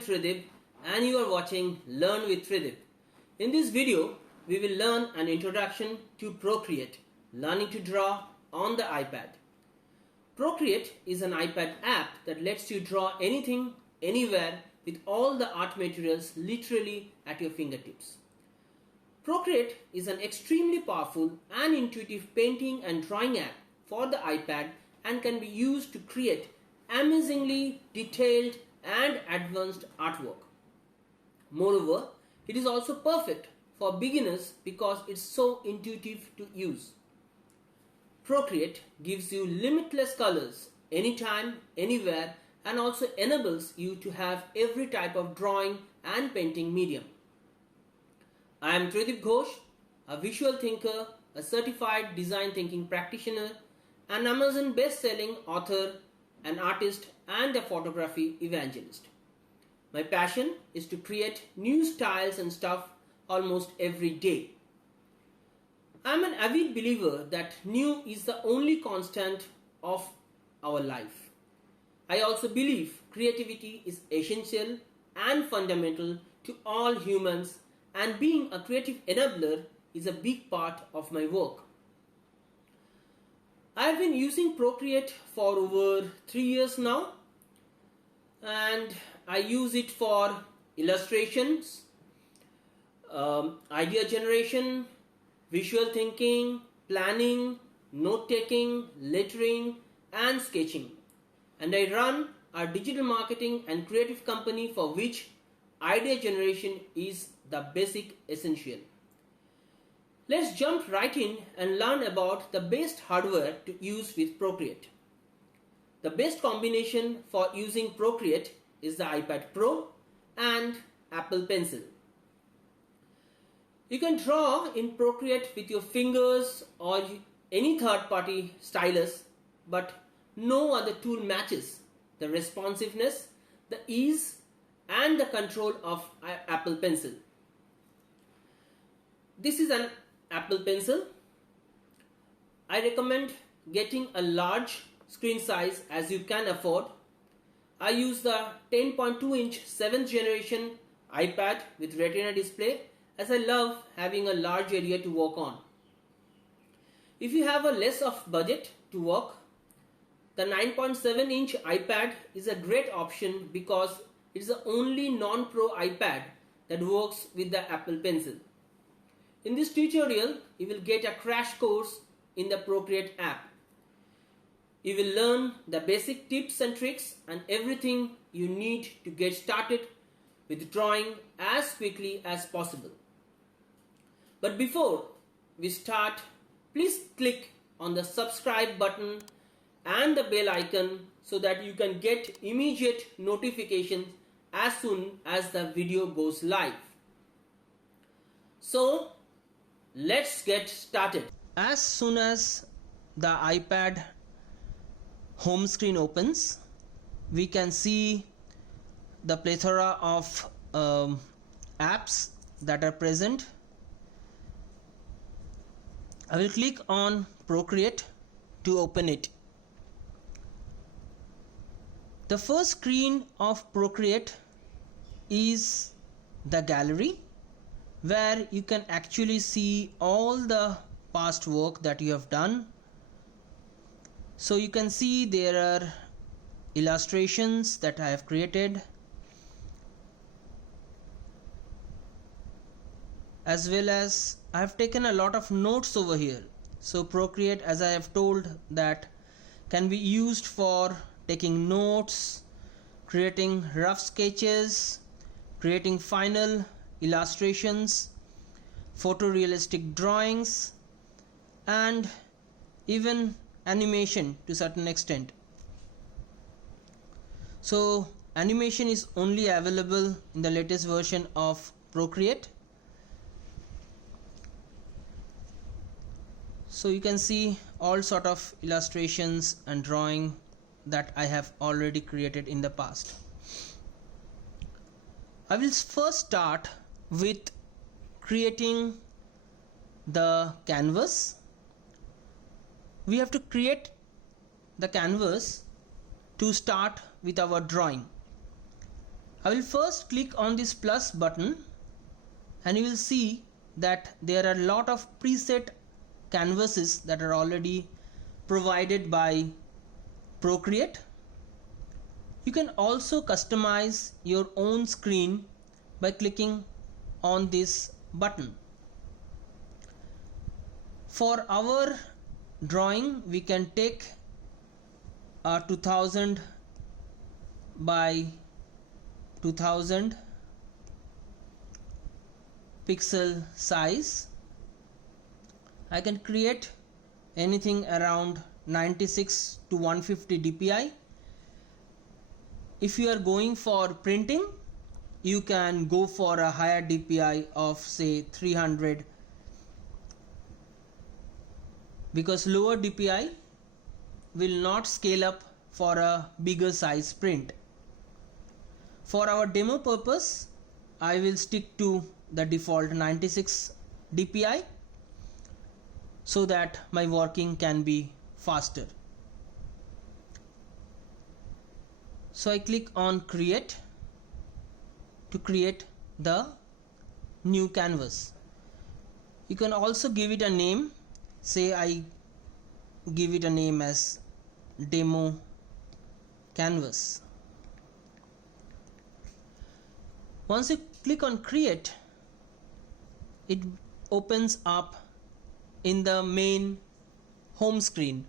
am Tridib and you are watching Learn with Tridib. In this video, we will learn an introduction to Procreate, learning to draw on the iPad. Procreate is an iPad app that lets you draw anything, anywhere with all the art materials literally at your fingertips. Procreate is an extremely powerful and intuitive painting and drawing app for the iPad and can be used to create amazingly detailed and advanced artwork. Moreover, it is also perfect for beginners because it's so intuitive to use. Procreate gives you limitless colors anytime, anywhere, and also enables you to have every type of drawing and painting medium. I am Tridib Ghosh, a visual thinker, a certified design thinking practitioner, an Amazon best-selling author, an artist, and a photography evangelist. My passion is to create new styles and stuff almost every day. I am an avid believer that new is the only constant of our life. I also believe creativity is essential and fundamental to all humans, and being a creative enabler is a big part of my work. I have been using Procreate for over 3 years now, and I use it for illustrations, idea generation, visual thinking, planning, note-taking, lettering, and sketching. And I run a digital marketing and creative company for which idea generation is the basic essential. Let's jump right in and learn about the best hardware to use with Procreate. The best combination for using Procreate is the iPad Pro and Apple Pencil. You can draw in Procreate with your fingers or any third-party stylus, but no other tool matches the responsiveness, the ease, and the control of Apple Pencil. This is an Apple Pencil. I recommend getting a large screen size as you can afford. I use the 10.2-inch 7th generation iPad with Retina display as I love having a large area to work on. If you have a less of budget to work, the 9.7-inch iPad is a great option because it's the only non-pro iPad that works with the Apple Pencil. In this tutorial, you will get a crash course in the Procreate app. You will learn the basic tips and tricks and everything you need to get started with drawing as quickly as possible. But before we start, please click on the subscribe button and the bell icon so that you can get immediate notifications as soon as the video goes live. So, let's get started. As soon as the iPad home screen opens, we can see the plethora of apps that are present. I will click on Procreate to open it. The first screen of Procreate is the gallery, where you can actually see all the past work that you have done. So you can see there are illustrations that I have created, as well as I have taken a lot of notes over here. So Procreate, as I have told, that can be used for taking notes, creating rough sketches, creating final illustrations, photorealistic drawings, and even animation to certain extent. So animation is only available in the latest version of Procreate. So you can see all sort of illustrations and drawing that I have already created in the past. I will first start with creating the canvas. We have to create the canvas to start with our drawing. I will first click on this plus button and you will see that there are a lot of preset canvases that are already provided by Procreate. You can also customize your own screen by clicking on this button. For our drawing, we can take a 2000 by 2000 pixel size. I can create anything around 96 to 150 dpi. If you are going for printing, you can go for a higher dpi of say 300, because lower dpi will not scale up for a bigger size print. For our demo purpose, I will stick to the default 96 dpi so that my working can be faster. So I click on create to create the new canvas. You can also give it a name. Say I give it a name as demo canvas. Once you click on create, it opens up in the main home screen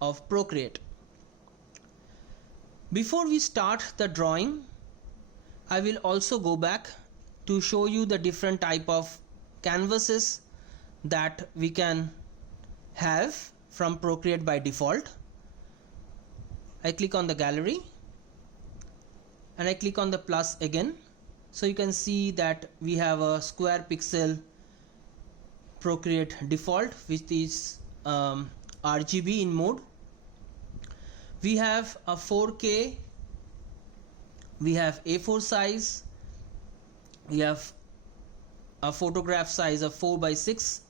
of Procreate. Before we start the drawing, I will also go back to show you the different type of canvases that we can have from Procreate by default. I click on the gallery and I click on the plus again. So you can see that we have a square pixel Procreate default, which is RGB in mode. We have a 4K, we have A4 size, we have a photograph size of 4 by 6,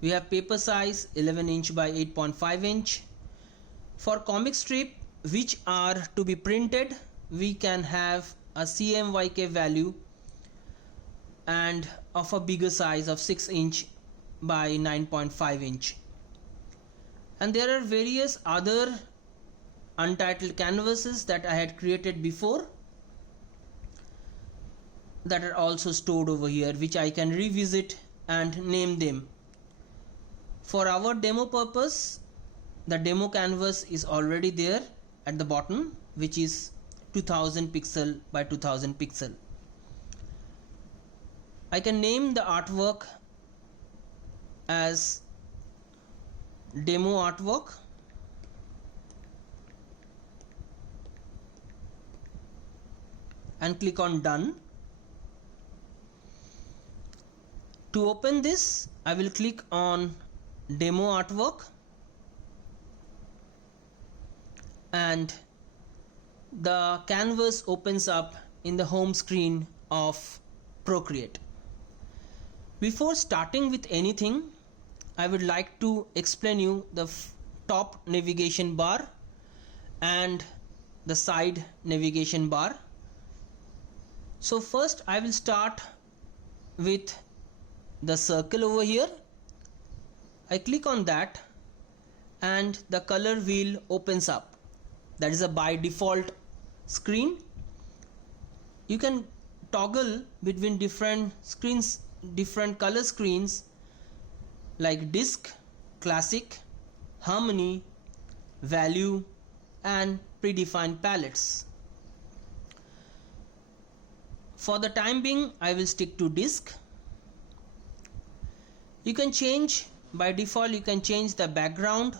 we have paper size 11 inch by 8.5 inch. For comic strip which are to be printed, we can have a CMYK value and of a bigger size of 6 inch by 9.5 inch. And there are various other untitled canvases that I had created before that are also stored over here, which I can revisit and name them. For our demo purpose, the demo canvas is already there at the bottom, which is 2000 pixel by 2000 pixel. I can name the artwork as demo artwork and click on done. To open this, I will click on demo artwork and the canvas opens up in the home screen of Procreate. Before starting with anything, I would like to explain you the top navigation bar and the side navigation bar. So first I will start with the circle over here. I click on that and the color wheel opens up. That is a by default screen. You can toggle between different screens, different color screens like disc, classic, harmony, value and predefined palettes. For the time being, I will stick to disc. You can change, by default you can change the background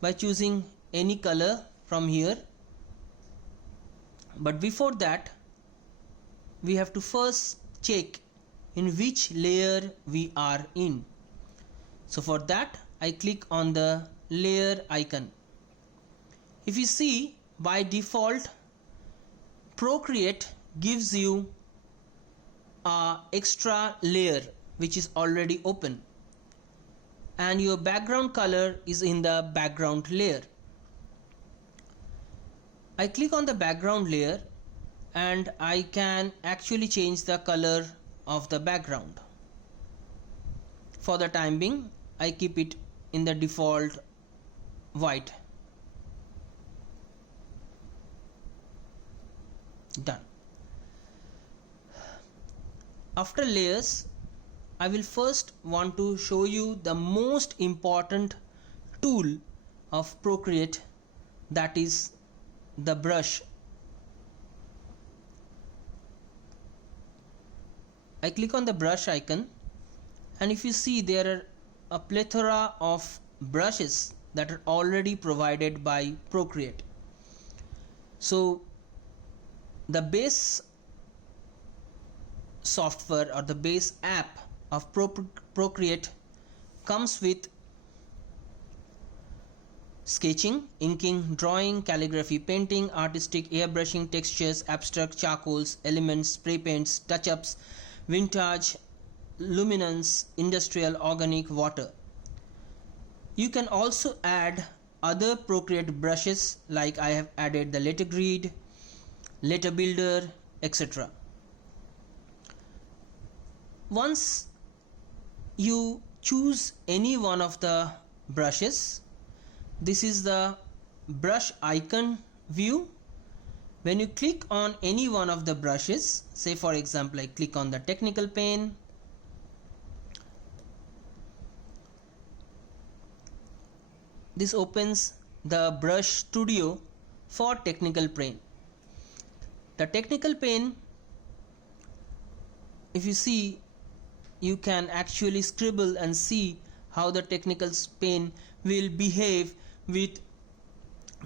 by choosing any color from here, but before that we have to first check in which layer we are in. So for that I click on the layer icon. If you see, by default Procreate gives you a extra layer which is already open and your background color is in the background layer. I click on the background layer and I can actually change the color of the background. For the time being, I keep it in the default white. Done. After layers, I will first want to show you the most important tool of Procreate, that is the brush. I click on the brush icon, and if you see, there are a plethora of brushes that are already provided by Procreate. So the base software or the base app of Procreate comes with sketching, inking, drawing, calligraphy, painting, artistic, airbrushing, textures, abstract, charcoals, elements, spray paints, touch-ups, vintage, luminance, industrial, organic, water. You can also add other Procreate brushes, like I have added the letter grid, letter builder, etc. Once you choose any one of the brushes, this is the brush icon view. When you click on any one of the brushes, say for example I click on the technical pen, this opens the brush studio for technical pen. The technical pen, if you see, you can actually scribble and see how the technical pen will behave with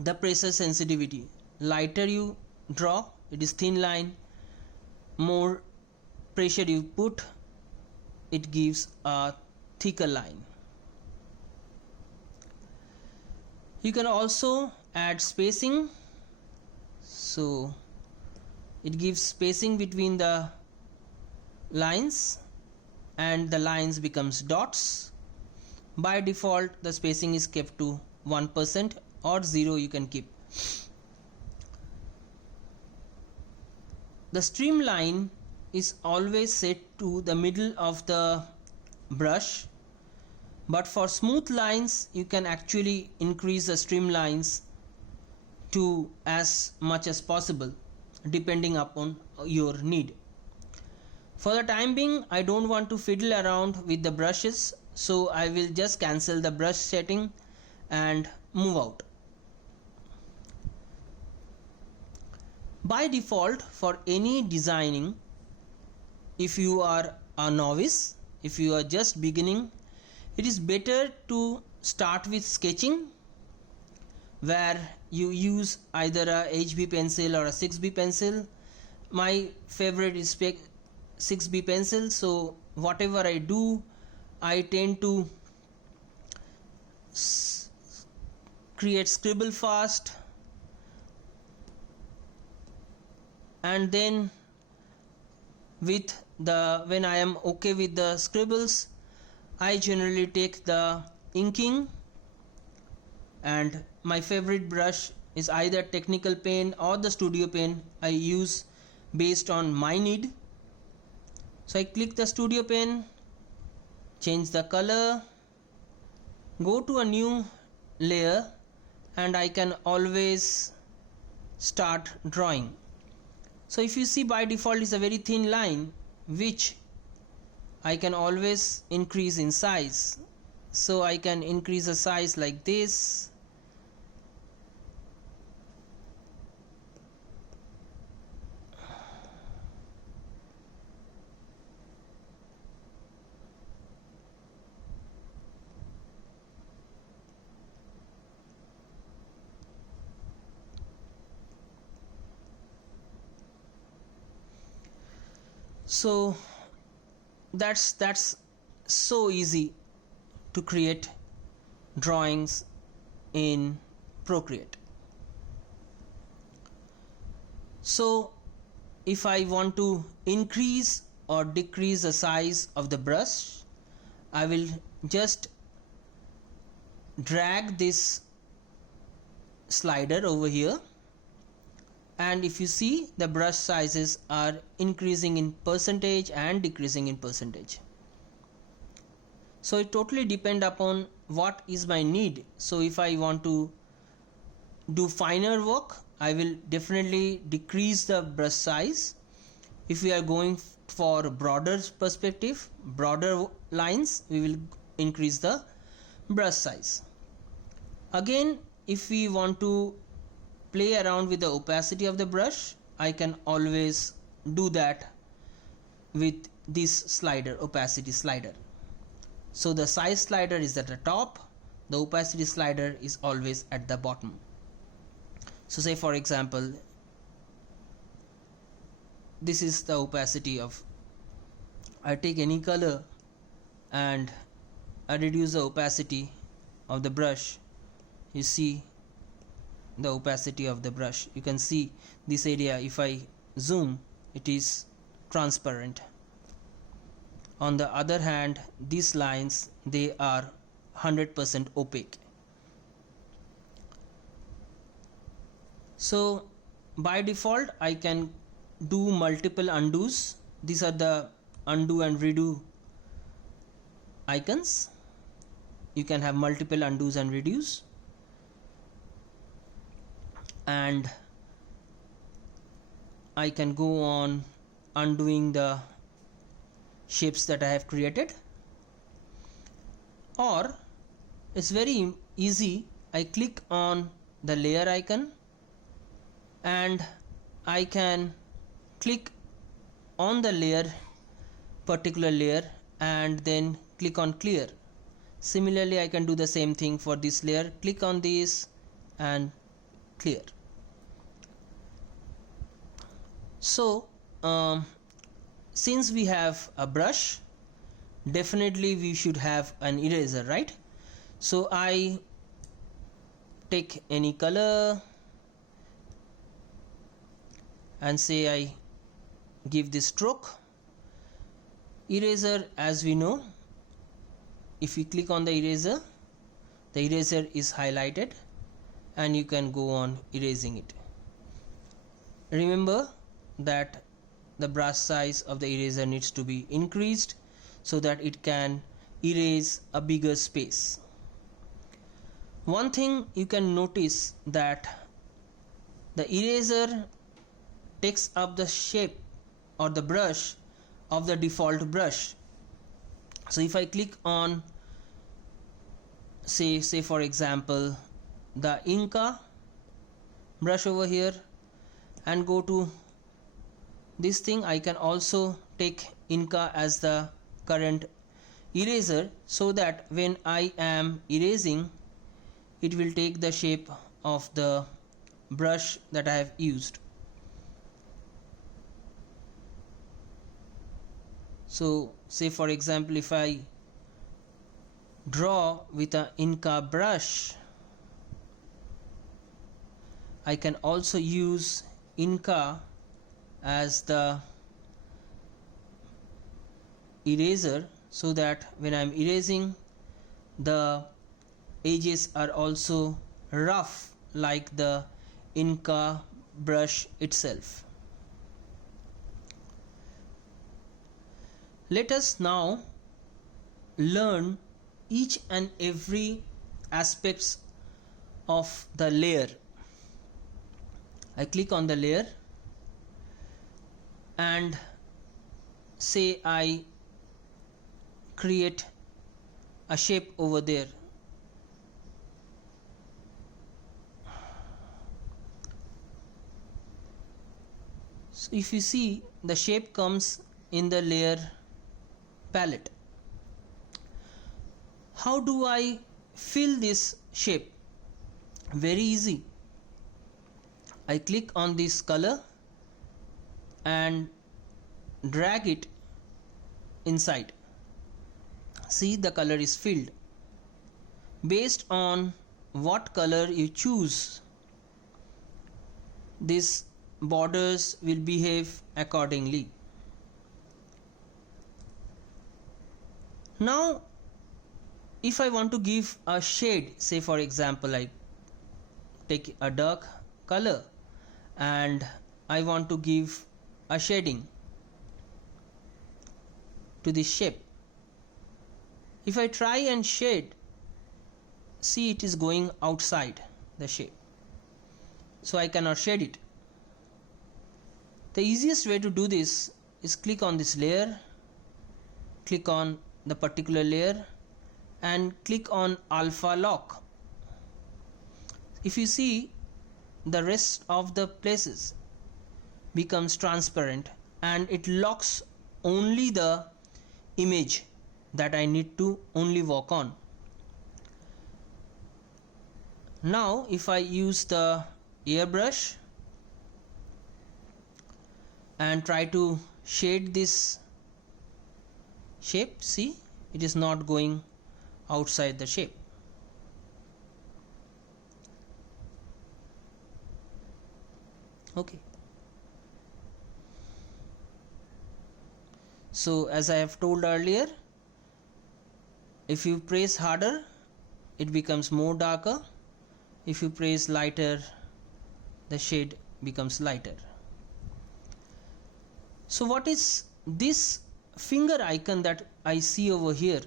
the pressure sensitivity. Lighter you draw, it is thin line. More pressure you put, it gives a thicker line. You can also add spacing, so it gives spacing between the lines and the lines becomes dots. By default the spacing is kept to 1% or 0 you can keep. The streamline is always set to the middle of the brush, but for smooth lines you can actually increase the streamlines to as much as possible depending upon your need. For the time being, I don't want to fiddle around with the brushes, so I will just cancel the brush setting and move out. By default, for any designing, if you are a novice, if you are just beginning, it is better to start with sketching, where you use either a HB pencil or a 6B pencil. My favorite is 6B pencil, so whatever I do, I tend to create scribble fast, and then when I am okay with the scribbles, I generally take the inking, and my favorite brush is either technical pen or the studio pen. I use based on my need. So I click the studio pen, change the color, go to a new layer, and I can always start drawing. So if you see, by default is a very thin line which I can always increase in size. So I can increase the size like this. So that's so easy to create drawings in Procreate. So if I want to increase or decrease the size of the brush, I will just drag this slider over here and if you see, the brush sizes are increasing in percentage and decreasing in percentage. So it totally depends upon what is my need. So if I want to do finer work, I will definitely decrease the brush size. If we are going for broader perspective, broader lines, we will increase the brush size. Again, if we want to play around with the opacity of the brush, I can always do that with this slider, opacity slider. So the size slider is at the top, the opacity slider is always at the bottom. So say for example, this is the opacity of, I take any color and I reduce the opacity of the brush. You see the opacity of the brush. You can see this area, if I zoom, it is transparent. On the other hand, these lines, they are 100% opaque. So by default, I can do multiple undos. These are the undo and redo icons. You can have multiple undos and redos, and I can go on undoing the shapes that I have created, or it's very easy. I click on the layer icon and I can click on the layer, particular layer, and then click on clear. Similarly, I can do the same thing for this layer. Click on this and clear. So since we have a brush, definitely we should have an eraser, right? So I take any color and say I give this stroke. Eraser, as we know, if you click on the eraser is highlighted and you can go on erasing it. Remember that the brush size of the eraser needs to be increased so that it can erase a bigger space. One thing you can notice, that the eraser takes up the shape or the brush of the default brush. So if I click on say for example the Inca brush over here and go to this thing, I can also take Inca as the current eraser, so that when I am erasing, it will take the shape of the brush that I have used. So say for example, if I draw with an Inca brush, I can also use Inca as the eraser, so that when I am erasing, the edges are also rough like the Inca brush itself. Let us now learn each and every aspects of the layer. I click on the layer and say I create a shape over there. So if you see, the shape comes in the layer palette. How do I fill this shape? Very easy. I click on this color and drag it inside. See, the color is filled. Based on what color you choose, these borders will behave accordingly. Now if I want to give a shade, say for example I take a dark color and I want to give a shading to this shape. If I try and shade, see, it is going outside the shape, so I cannot shade it. The easiest way to do this is click on this layer, click on the particular layer and click on alpha lock. If you see, the rest of the places becomes transparent and it locks only the image that I need to only work on. Now if I use the airbrush and try to shade this shape, see, it is not going outside the shape. Okay. So as I have told earlier, if you press harder, it becomes more darker. If you press lighter, the shade becomes lighter. So what is this finger icon that I see over here?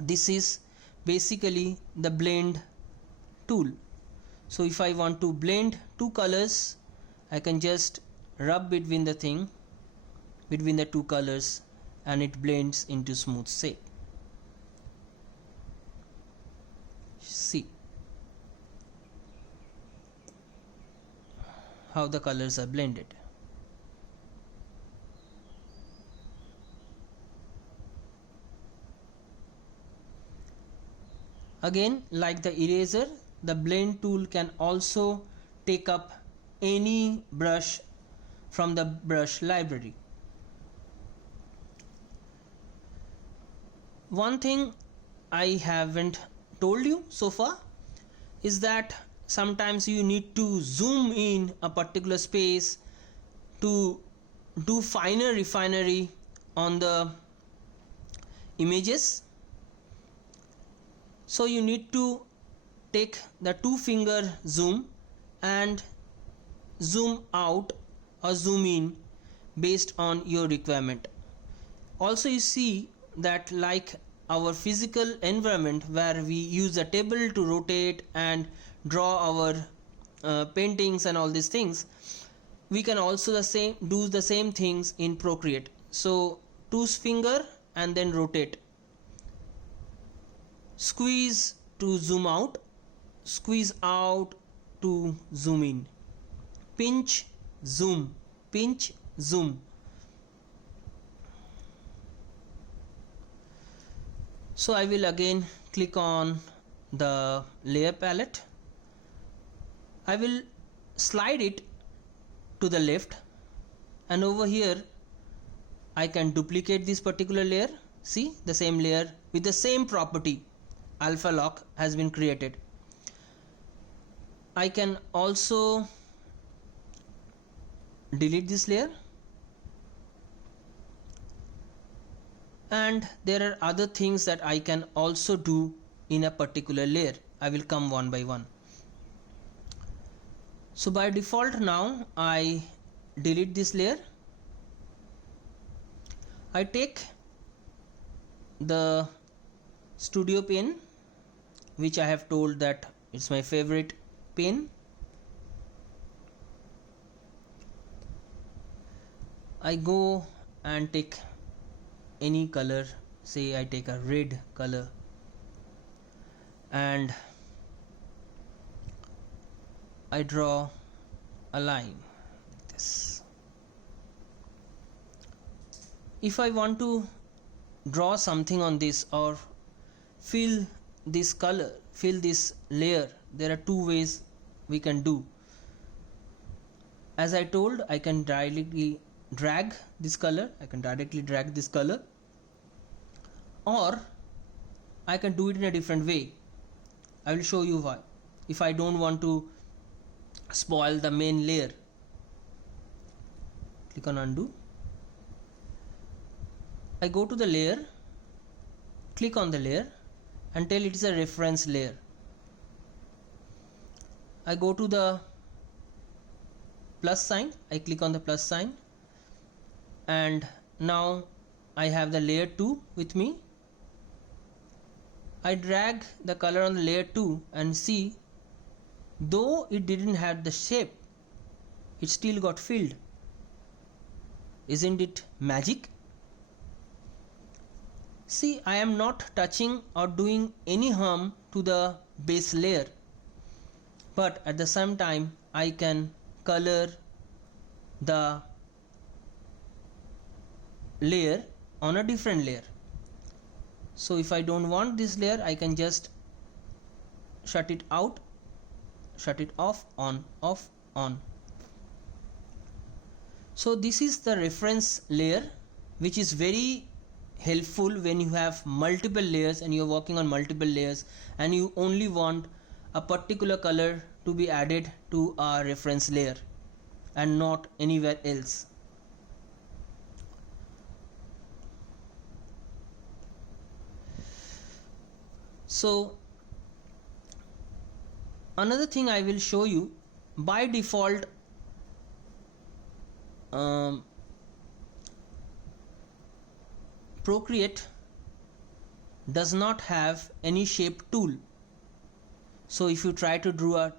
This is basically the blend tool. So if I want to blend two colors, I can just rub between the two colors and it blends into smooth shape. See how the colors are blended. Again, like the eraser, the blend tool can also take up any brush from the brush library. One thing I haven't told you so far is that sometimes you need to zoom in a particular space to do finer refinery on the images. So you need to take the 2-finger zoom and zoom out or zoom in based on your requirement. Also you see that, like our physical environment where we use a table to rotate and draw our paintings and all these things, we can also do the same things in Procreate. So 2-finger and then rotate, squeeze to zoom out, squeeze out to zoom in, pinch, zoom, pinch, zoom. So I will again click on the layer palette. I will slide it to the left, and over here I can duplicate this particular layer. See, the same layer with the same property, alpha lock, has been created. I can also delete this layer, and there are other things that I can also do in a particular layer. I will come one by one. So by default now I delete this layer. I take the studio pen, which I have told that it's my favorite pen. I go and take any color, say I take a red color, and I draw a line like this. If I want to draw something on this or fill this color, fill this layer, there are two ways we can do. As I told, I can directly drag this color, or I can do it in a different way. I will show you why. If I don't want to spoil the main layer, click on undo. I go to the layer, click on the layer and tell it is a reference layer. I go to the plus sign. I click on the plus sign, and now I have the layer 2 with me. I drag the color on the layer 2 and see, though it didn't have the shape, it still got filled. Isn't it magic? See, I am not touching or doing any harm to the base layer, but at the same time I can color the layer on a different layer. So if I don't want this layer, I can just shut it out, shut it off, on, off, on. So this is the reference layer, which is very helpful when you have multiple layers and you're working on multiple layers and you only want a particular color to be added to a reference layer and not anywhere else. So another thing I will show you, by default Procreate does not have any shape tool. So if you try to draw a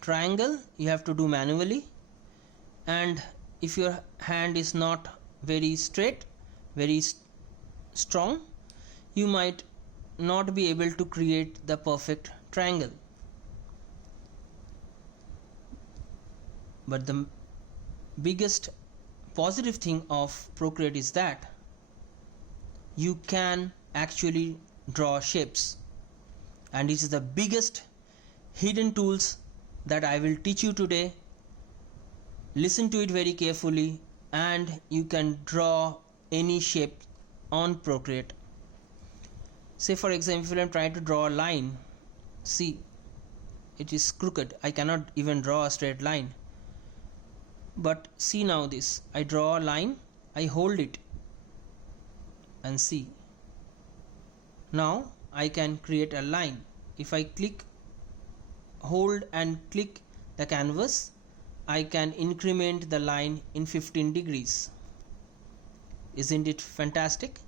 triangle, you have to do manually, and if your hand is not very straight, very strong, you might not be able to create the perfect triangle. But the biggest positive thing of Procreate is that you can actually draw shapes, and this is the biggest hidden tools that I will teach you today. Listen to it very carefully and you can draw any shape on Procreate. Say for example, if I am trying to draw a line, see, it is crooked. I cannot even draw a straight line. But see now this, I draw a line, I hold it and see. Now I can create a line. If I click, hold and click the canvas, I can increment the line in 15 degrees. Isn't it fantastic?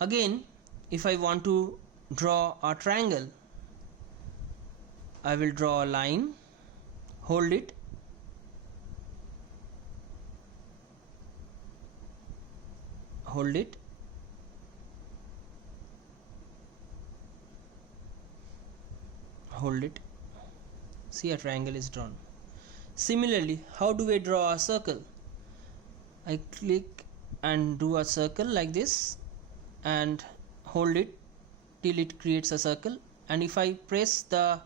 Again, if I want to draw a triangle, I will draw a line, hold it, hold it, hold it. See, a triangle is drawn. Similarly, how do I draw a circle? I click and do a circle like this and hold it till it creates a circle, and if I press the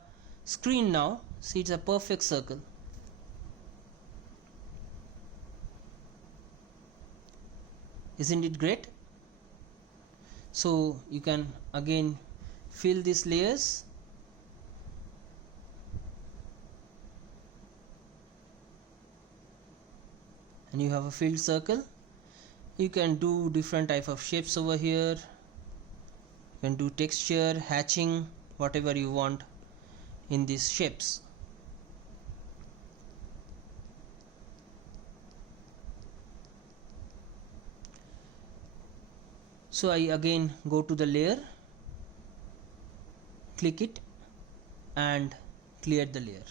screen now, see, it's a perfect circle. Isn't it great? So you can again fill these layers. And you have a filled circle. You can do different type of shapes over here. You can do texture, hatching, whatever you want in these shapes. So I again go to the layer, click it and clear the layer.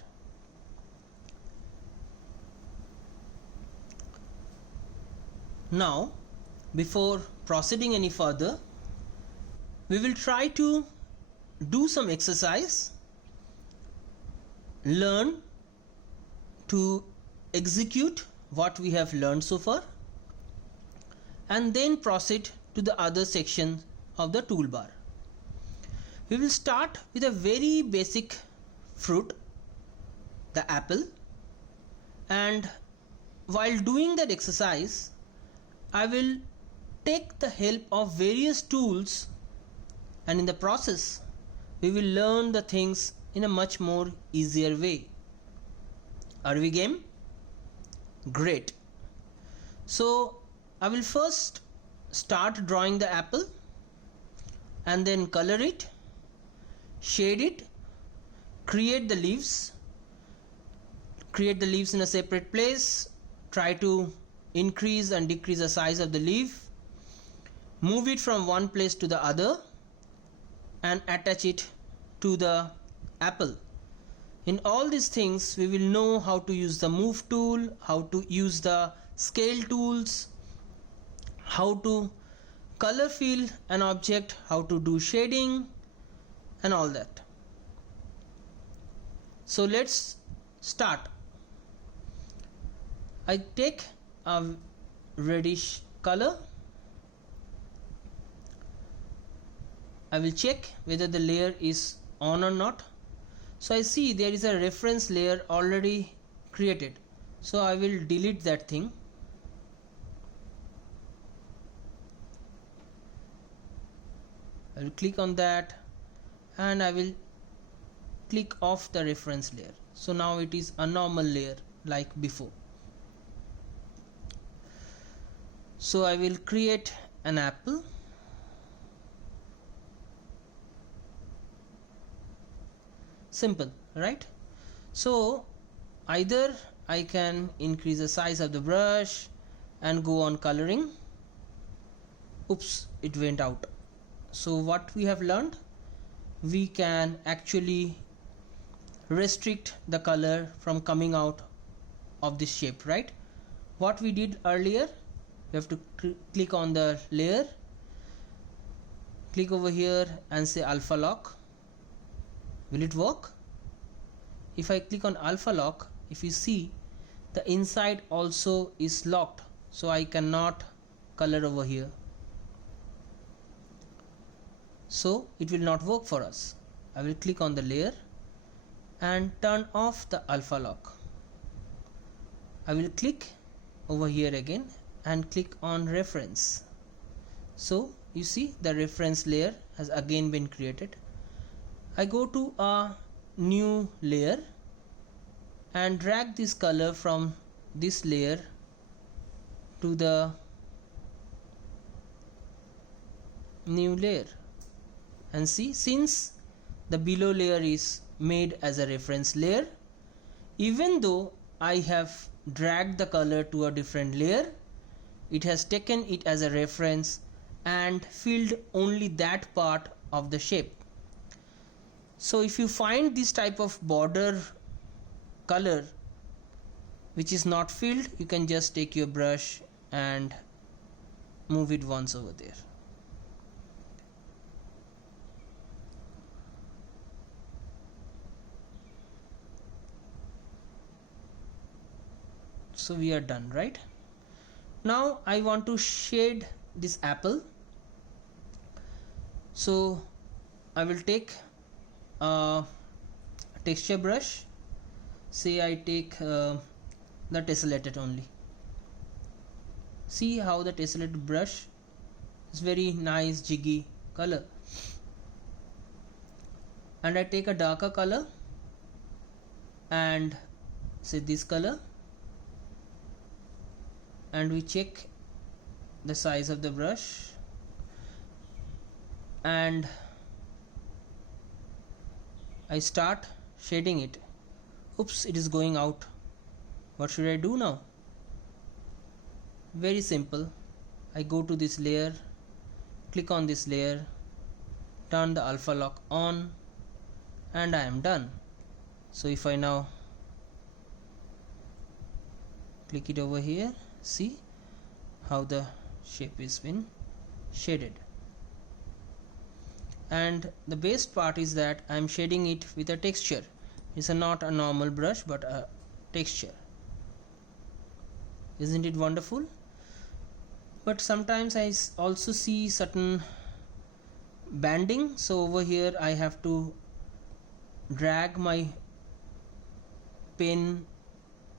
Now, before proceeding any further, we will try to do some exercise, learn to execute what we have learned so far, and then proceed to the other section of the toolbar. We will start with a very basic fruit, the apple, and while doing that exercise, I will take the help of various tools, and in the process we will learn the things in a much more easier way. Are we game? Great. So I will first start drawing the apple and then color it shade it, create the leaves in a separate place, try to increase and decrease the size of the leaf, move it from one place to the other and attach it to the apple. In all these things we will know how to use the move tool, how to use the scale tools, how to color fill an object, how to do shading and all that. So let's start. I take a reddish color. I will check whether the layer is on or not. So I see there is a reference layer already created. So I will delete that thing. I will click on that and I will click off the reference layer. So now it is a normal layer like before. So I will create an apple. Simple, right? So either I can increase the size of the brush and go on coloring. Oops, it went out. So what we have learned, we can actually restrict the color from coming out of this shape, right? What we did earlier, we have to click on the layer, click over here and say alpha lock. Will it work? If I click on alpha lock, if you see, the inside also is locked, so I cannot color over here. So it will not work for us. I will click on the layer and turn off the alpha lock. I will click over here again and click on reference. So you see the reference layer has again been created. I go to a new layer and drag this color from this layer to the new layer, and see, since the below layer is made as a reference layer, even though I have dragged the color to a different layer, it has taken it as a reference and filled only that part of the shape. So if you find this type of border color which is not filled, you can just take your brush and move it once over there. So we are done, right? Now I want to shade this apple. So I will take a texture brush. Say I take the tessellated only. See how the tessellated brush is very nice jiggy color. And I take a darker color and say this color, and we check the size of the brush and I start shading it. Oops, it is going out. What should I do now? Very simple. I go to this layer, click on this layer, turn the alpha lock on, and I am done. So if I now click it over here, see how the shape is been shaded. And the best part is that I am shading it with a texture. It's not a normal brush but a texture. Isn't it wonderful? But sometimes I also see certain banding, so over here I have to drag my pen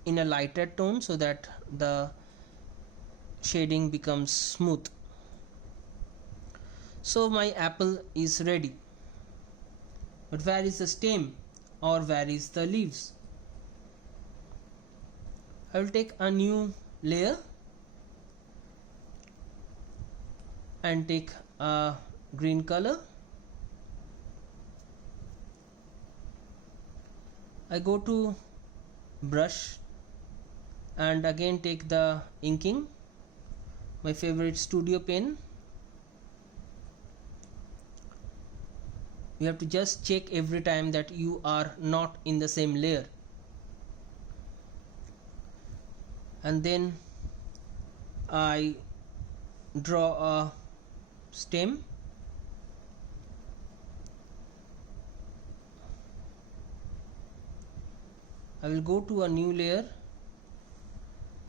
in a lighter tone so that the shading becomes smooth. So my apple is ready. But where is the stem, or where is the leaves? I will take a new layer and take a green color I go to brush and again take the inking, my favorite studio pen. You have to just check every time that you are not in the same layer, and then I draw a stem. I will go to a new layer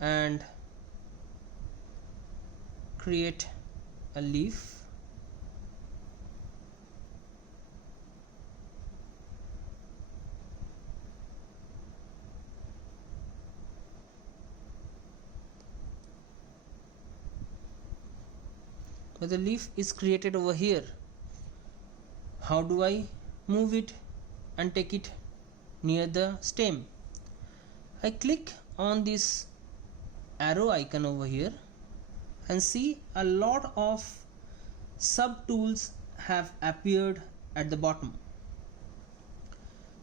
and create a leaf. But the leaf is created over here. How do I move it and take it near the stem? I click on this arrow icon over here and see a lot of sub tools have appeared at the bottom.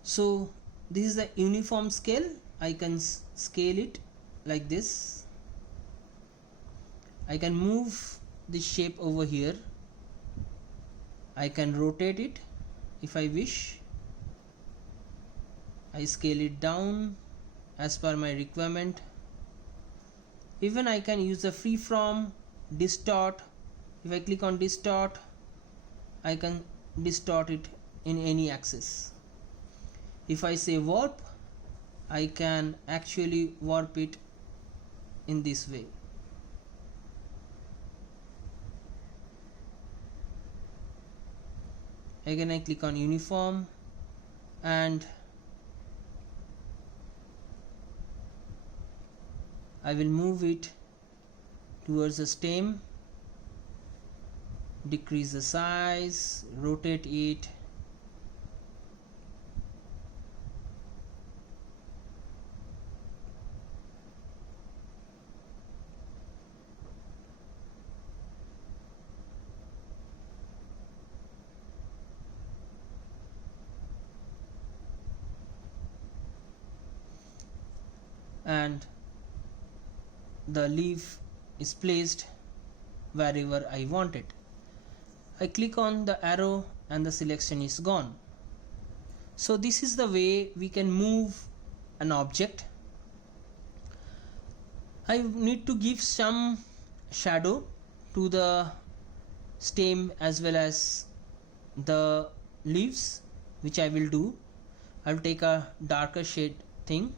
So this is the uniform scale. I can scale it like this. I can move the shape over here. I can rotate it if I wish. I scale it down as per my requirement. Even I can use the freeform distort. If I click on distort, I can distort it in any axis. If I say warp, I can actually warp it in this way. Again I click on uniform and I will move it towards the stem, decrease the size, rotate it, and the leaf is placed wherever I want it. I click on the arrow and the selection is gone. So this is the way we can move an object. I need to give some shadow to the stem as well as the leaves, which I will do. I will take a darker shade thing,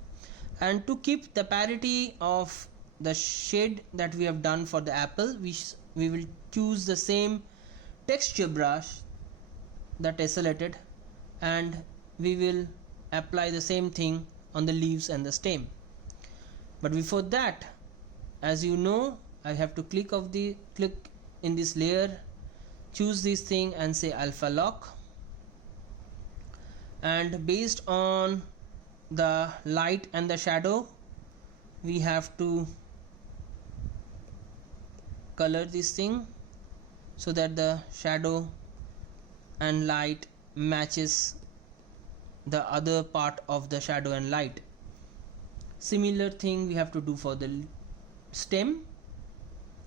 and to keep the parity of the shade that we have done for the apple, we will choose the same texture brush, the tessellated, and we will apply the same thing on the leaves and the stem. But before that, as you know, I have to click in this layer, choose this thing and say alpha lock, and based on the light and the shadow we have to color this thing so that the shadow and light matches the other part of the shadow and light. Similar thing we have to do for the stem.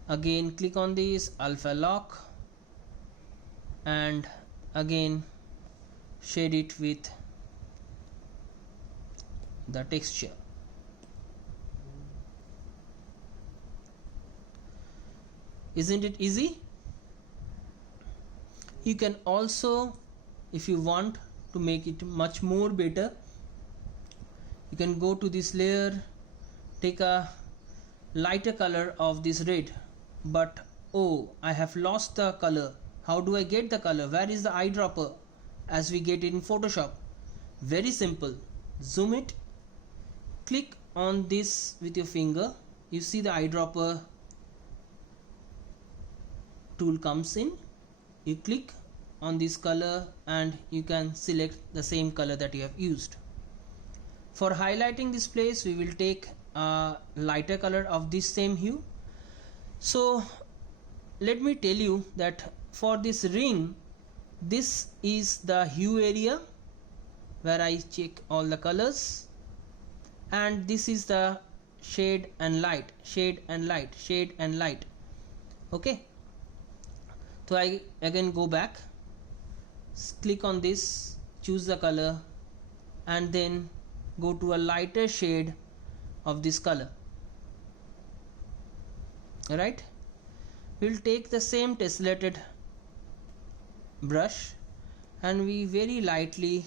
Again click on this alpha lock and again shade it with the texture. Isn't it easy? You can also, if you want to make it much more better, you can go to this layer, take a lighter color of this red, but oh, I have lost the color. How do I get the color? Where is the eyedropper as we get it in Photoshop? Very simple. Zoom it, click on this with your finger, you see the eyedropper tool comes in, you click on this color and you can select the same color that you have used. For highlighting this place, we will take a lighter color of this same hue. So let me tell you that for this ring, this is the hue area where I check all the colors, and this is the shade and light, shade and light, shade and light. Okay, so I again go back, click on this, choose the color, and then go to a lighter shade of this color. Alright, we'll take the same tessellated brush and we very lightly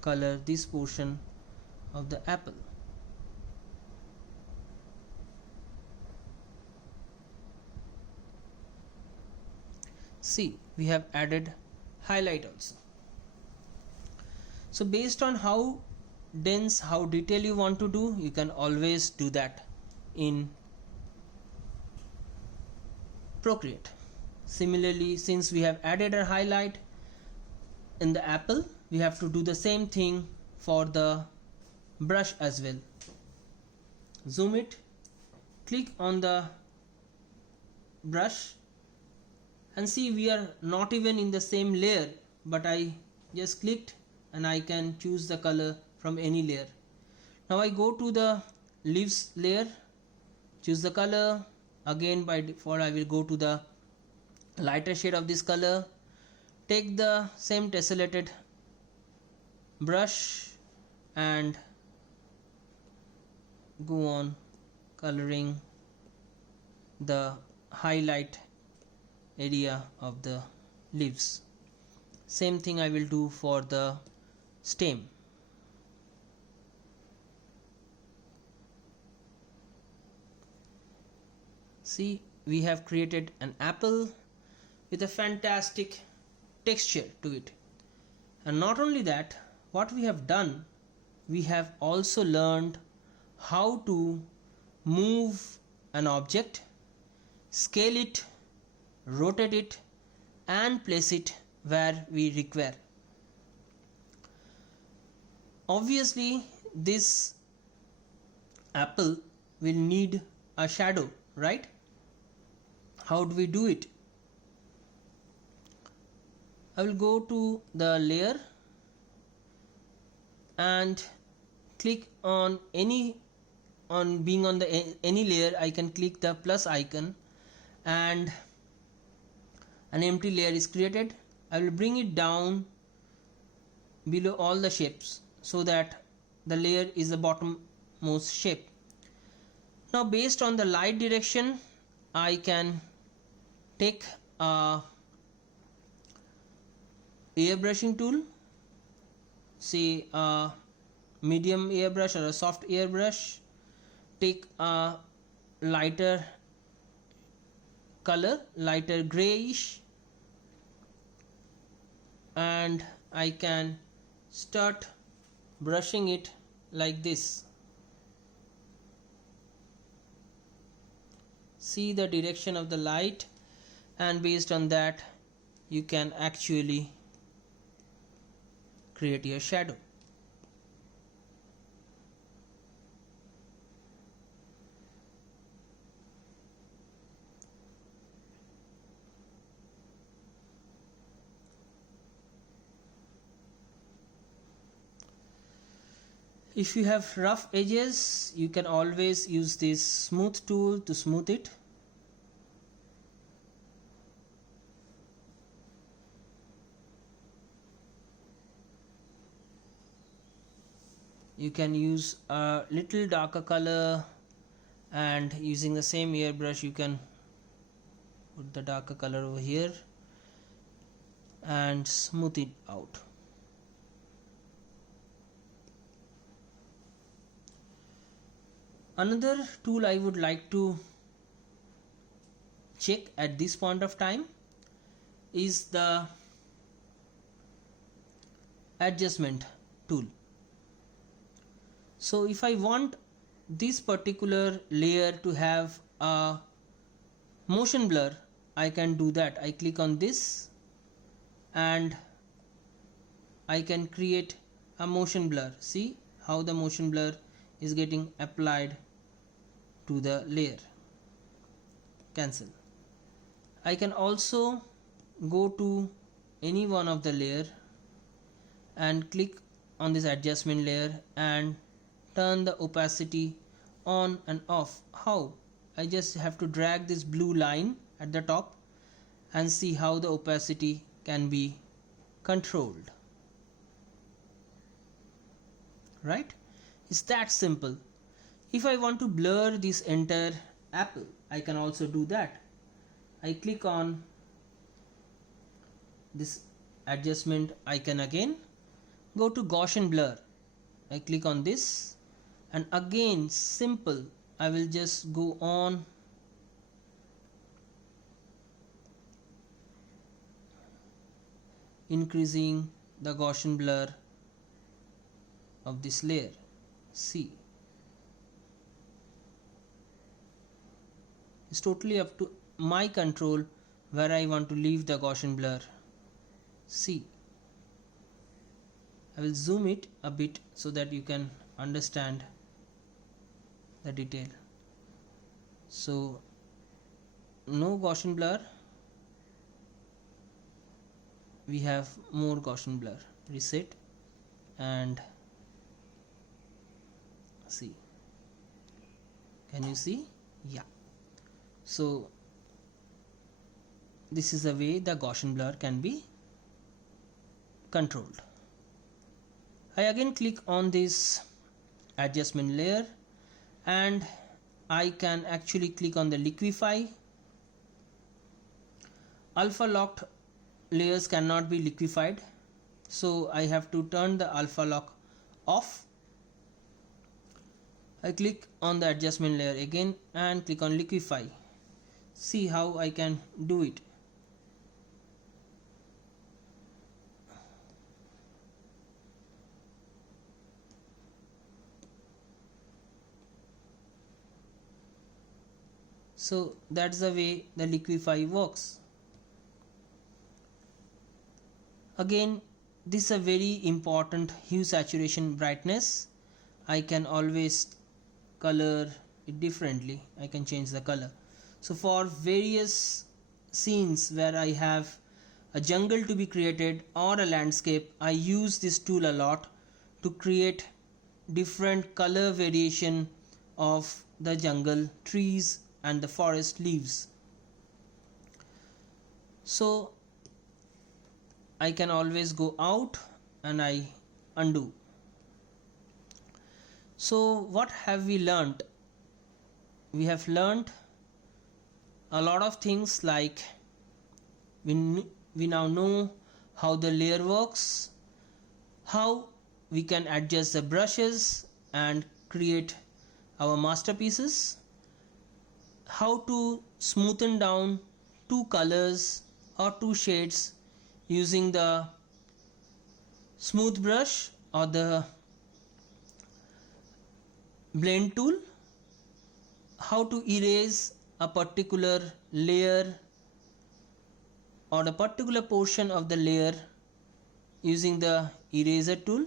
color this portion of the apple. See, we have added highlight also. So based on how dense, how detailed you want to do, you can always do that in Procreate. Similarly, since we have added a highlight in the apple, we have to do the same thing for the brush as well. Zoom it, click on the brush, and see we are not even in the same layer, but I just clicked and I can choose the color from any layer. Now I go to the leaves layer, choose the color. Again by default I will go to the lighter shade of this color, take the same tessellated brush and go on coloring the highlight area of the leaves. Same thing I will do for the stem. See, we have created an apple with a fantastic texture to it. And not only that, what we have done, we have also learned how to move an object, scale it, rotate it, and place it where we require. Obviously, this apple will need a shadow, right? How do we do it? I will go to the layer and click on any layer. I can click the plus icon and an empty layer is created. I will bring it down below all the shapes so that the layer is the bottommost shape. Now based on the light direction, I can take a airbrushing tool, say a medium airbrush or a soft airbrush, take a lighter color, lighter grayish, and I can start brushing it like this. See the direction of the light, and based on that you can actually create your shadow. If you have rough edges, you can always use this smooth tool to smooth it. You can use a little darker color, and using the same airbrush you can put the darker color over here and smooth it out. Another tool I would like to check at this point of time is the adjustment tool. So if I want this particular layer to have a motion blur, I can do that. I click on this and I can create a motion blur. See how the motion blur is getting applied to the layer. Cancel. I can also go to any one of the layer and click on this adjustment layer and turn the opacity on and off. How? I just have to drag this blue line at the top and see how the opacity can be controlled. Right? It's that simple. If I want to blur this entire apple, I can also do that. I click on this adjustment icon again, go to Gaussian blur. I click on this and again simple, I will just go on increasing the Gaussian blur of this layer. See, it's totally up to my control where I want to leave the Gaussian blur. See, I will zoom it a bit so that you can understand the detail. So no Gaussian blur, we have more Gaussian blur. Reset and see, can you see? Yeah. So this is the way the Gaussian blur can be controlled. I again click on this adjustment layer and I can actually click on the liquify. Alpha locked layers cannot be liquefied, so I have to turn the alpha lock off. I click on the adjustment layer again and click on liquify. See how I can do it. So that's the way the liquify works. Again, this is a very important hue, saturation, brightness. I can always color it differently. I can change the color. So for various scenes where I have a jungle to be created or a landscape, I use this tool a lot to create different color variation of the jungle, trees and the forest leaves. So I can always go out and I undo. So what have we learned? We have learned a lot of things, like we now know how the layer works, how we can adjust the brushes and create our masterpieces, how to smoothen down two colors or two shades using the smooth brush or the blend tool, how to erase a particular layer or a particular portion of the layer using the eraser tool.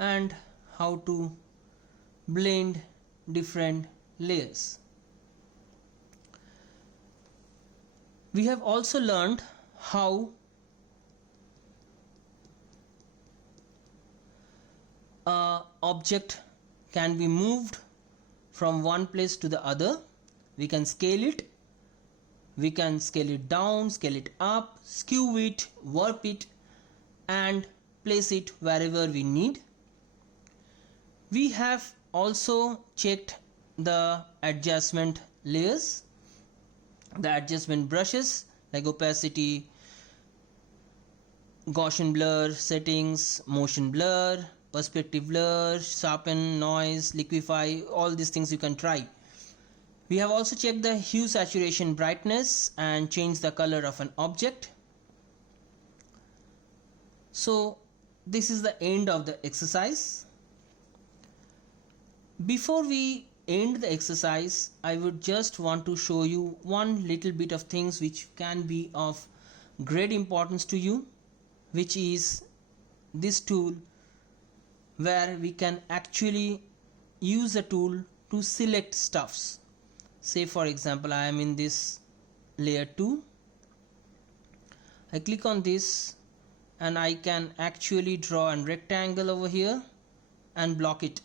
And how to blend different layers. We have also learned how an object can be moved from one place to the other. We can scale it, we can scale it down, scale it up, skew it, warp it and place it wherever we need. We have also checked the adjustment layers. the adjustment brushes like opacity, Gaussian blur, settings, motion blur, perspective blur, sharpen, noise, liquify, all these things you can try. We have also checked the hue, saturation, brightness and changed the color of an object. So this is the end of the exercise. Before we end the exercise, I would just want to show you one little bit of things which can be of great importance to you, which is this tool where we can actually use a tool to select stuffs. Say for example, I am in this layer 2. I click on this and I can actually draw a rectangle over here and block it.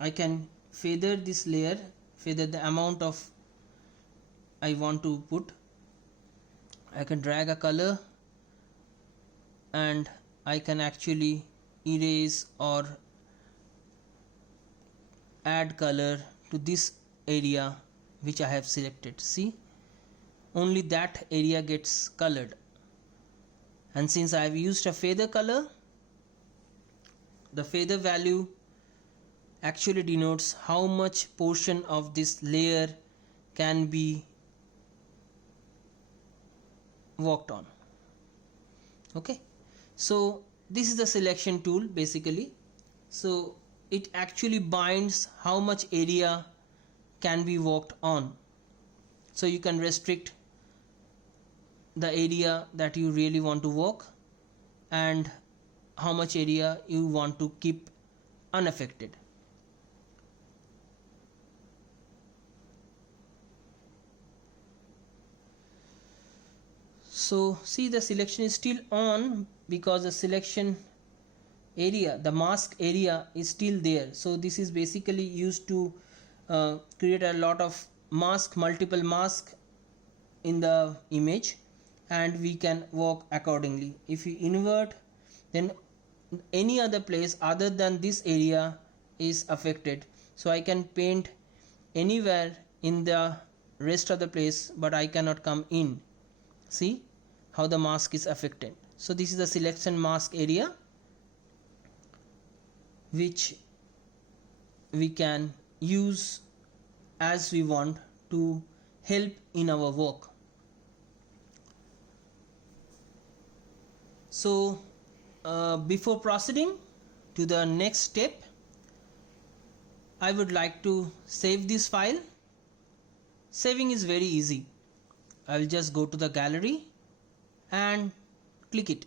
I can feather this layer, feather the amount of I want to put. I can drag a color and I can actually erase or add color to this area which I have selected. See, only that area gets colored, and since I have used a feather color, the feather value actually denotes how much portion of this layer can be worked on. Okay, so this is the selection tool basically. So it actually binds how much area can be worked on. So you can restrict the area that you really want to work and how much area you want to keep unaffected. So see, the selection is still on because the selection area, the mask area is still there. So this is basically used to create a lot of multiple mask in the image, and we can work accordingly. If you invert, then any other place other than this area is affected. So I can paint anywhere in the rest of the place, but I cannot come in. See how the mask is affected. So this is the selection mask area which we can use as we want to help in our work. So before proceeding to the next step, I would like to save this file. Saving is very easy. I will just go to the gallery and click it.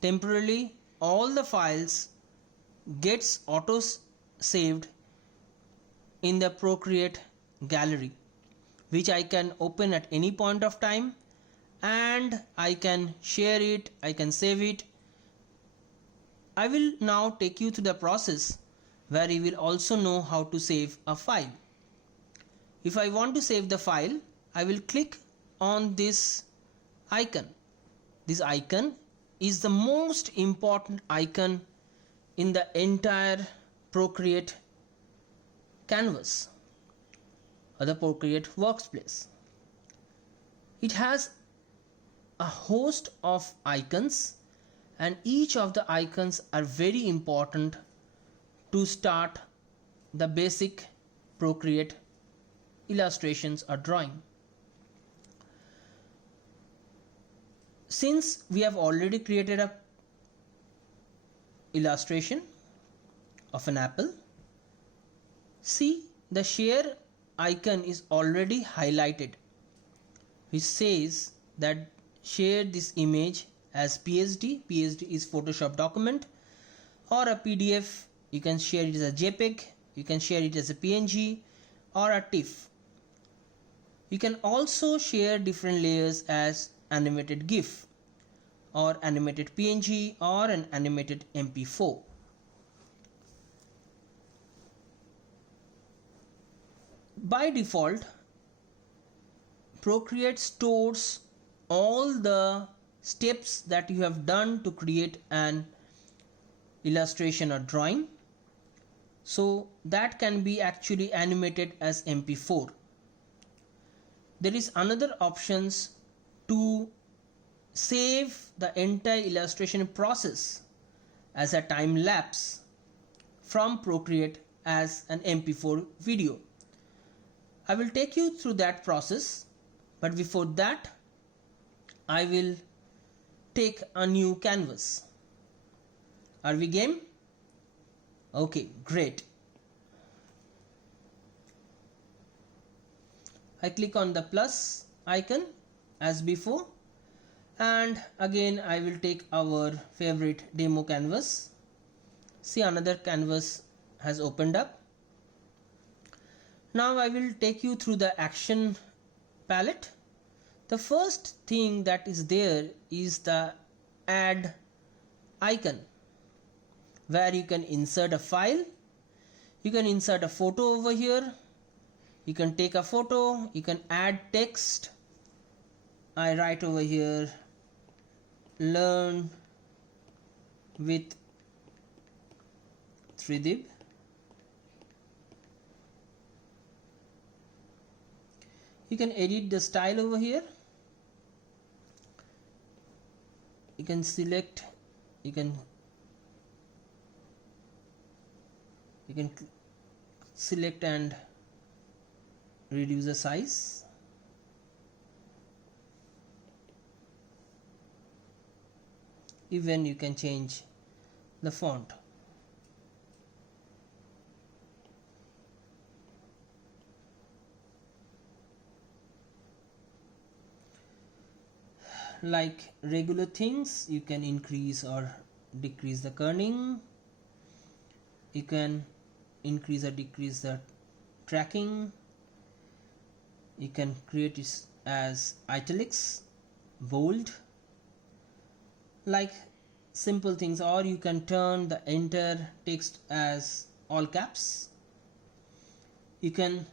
Temporarily all the files gets auto saved in the Procreate gallery, which I can open at any point of time, and I can share it, I can save it. I will now take you through the process where you will also know how to save a file. If I want to save the file, I will click on this icon. This icon is the most important icon in the entire Procreate canvas or the Procreate workspace. It has a host of icons, and each of the icons are very important to start the basic Procreate illustrations or drawing. Since we have already created a illustration of an apple, see, the share icon is already highlighted, which says that share this image as PSD. PSD is Photoshop document, or a PDF. You can share it as a JPEG, you can share it as a PNG or a TIFF. You can also share different layers as animated GIF or animated PNG or an animated MP4. By default, Procreate stores all the steps that you have done to create an illustration or drawing, so that can be actually animated as MP4. there is another options to save the entire illustration process as a time lapse from Procreate as an MP4 video. I will take you through that process, but before that I will take a new canvas. Are we game? Okay, great. I click on the plus icon as before, and again I will take our favorite demo canvas. See, another canvas has opened up. Now I will take you through the action palette. The first thing that is there is the add icon, where you can insert a file. You can insert a photo over here. You can take a photo, you can add text. I write over here, learn with Tridib. You can edit the style over here. You can select, you can select and reduce the size. Even you can change the font. Like regular things, you can increase or decrease the kerning. You can increase or decrease the tracking. You can create it as italics, bold, like simple things, or you can turn the entire text as all caps. You can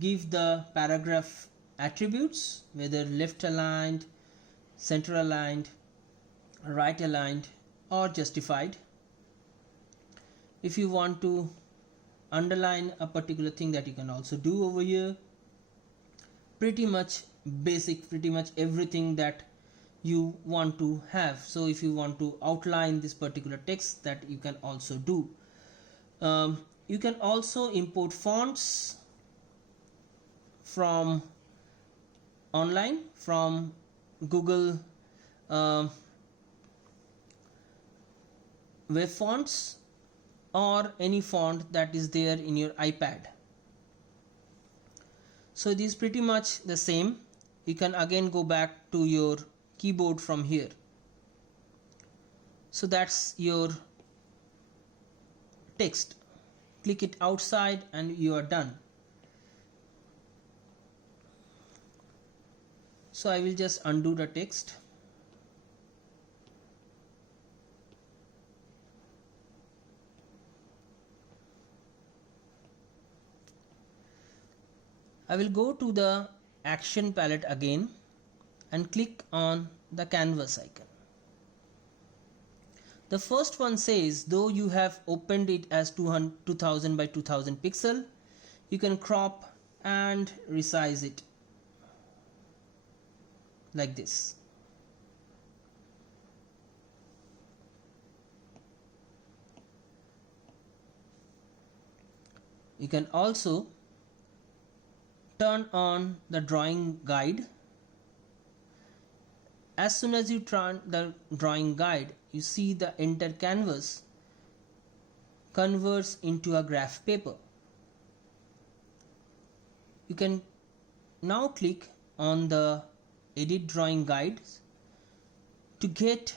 give the paragraph attributes, whether left aligned, center aligned, right aligned, or justified. If you want to underline a particular thing, that you can also do over here. Pretty much basic, pretty much everything that you want to have. So if you want to outline this particular text, that you can also do. You can also import fonts from online, from Google web fonts, or any font that is there in your iPad. So it is pretty much the same. You can again go back to your keyboard from here. So that's your text. Click it outside and you are done. So I will just undo the text. I will go to the action palette again and click on the canvas icon. The first one says, though you have opened it as 2000 by 2000 pixel, you can crop and resize it like this. You can also turn on the drawing guide. As soon as you turn the drawing guide, you see the entire canvas converts into a graph paper. You can now click on the edit drawing guides to get